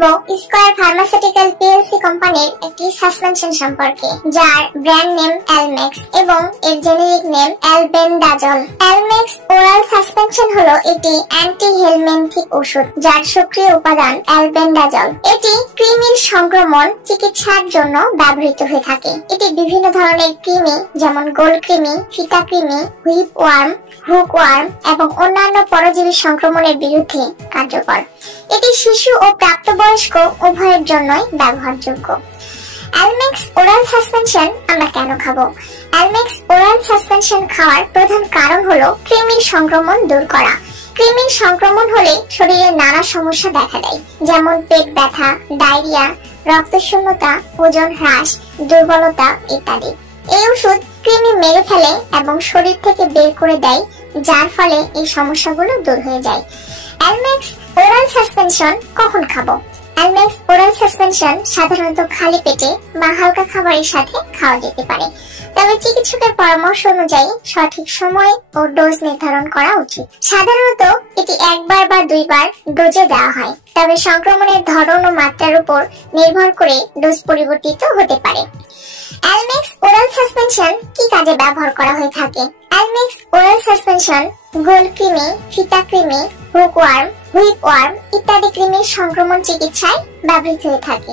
করব square pharmaceutical PLC কোম্পানির একটি সাসপেনশন সম্পর্কে, যার ব্র্যান্ড নেম অ্যালমেক্স এবং এর generic name albendazole. Almex oral suspension হলো একটি অ্যান্টি হেলমিনথিক ওষুধ, যার সক্রিয় উপাদান অ্যালবেন্ডাজল। এটি কৃমির সংক্রমণ চিকিৎসার জন্য ব্যবহৃত হয়ে থাকে। এটি বিভিন্ন ধরনের কৃমি যেমন গোল কৃমি, ফিতা কৃমি, হুইপ ওয়ার্ম, হুক ওয়ার্ম এবং অন্যান্য পরজীবী সংক্রমণের বিরুদ্ধে কার্যকর। এটি শিশু ও প্রাপ্তবয়স্ক উভয়ের জন্যই ব্যবহারযোগ্য। অ্যালমেক্স ওরাল সাসপেনশন আমরা কেন খাবো? অ্যালমেক্স ওরাল সাসপেনশন খাওয়ার প্রধান কারণ হলো কৃমির সংক্রমণ দূর করা। কৃমির সংক্রমণ হলে শরীরে নানা সমস্যা দেখা দেয়, যেমন পেট ব্যথা, ডায়রিয়া, রক্তশূন্যতা, ওজন হ্রাস, দুর্বলতা ইত্যাদি। এই ওষুধ কৃমি মেরে ফেলে এবং শরীর থেকে বের করে দেয়, যার ফলে এই সমস্যাগুলো দূর হয়ে যায়। অ্যালমেক্স ওরাল সাসপেনশন কখন খাবো? অ্যালমেক্স ওরাল সাসপেনশন সাধারণত খালি পেটে বা হালকা খাবারের সাথে খাওয়া যেতে পারে, তবে চিকিৎসকের পরামর্শ অনুযায়ী সঠিক সময় ও ডোজ নির্ধারণ করা উচিত। সাধারণত এটি একবার বা দুইবার ডোজে দেওয়া হয়, তবে সংক্রমণের ধরন ও মাত্রার উপর নির্ভর করে ডোজ পরিবর্তিত হতে পারে। অ্যালমেক্স ওরাল সাসপেনশন কি কাজে ব্যবহার করা হয়ে থাকে? অ্যালমেক্স ওরাল সাসপেনশন গোল কৃমি, ফিতা কৃমি, হুক ওয়ার্ম, হুইপ ওয়ার্ম ইত্যাদি কৃমির সংক্রমণ চিকিৎসায় ব্যবহৃত হয়ে থাকে।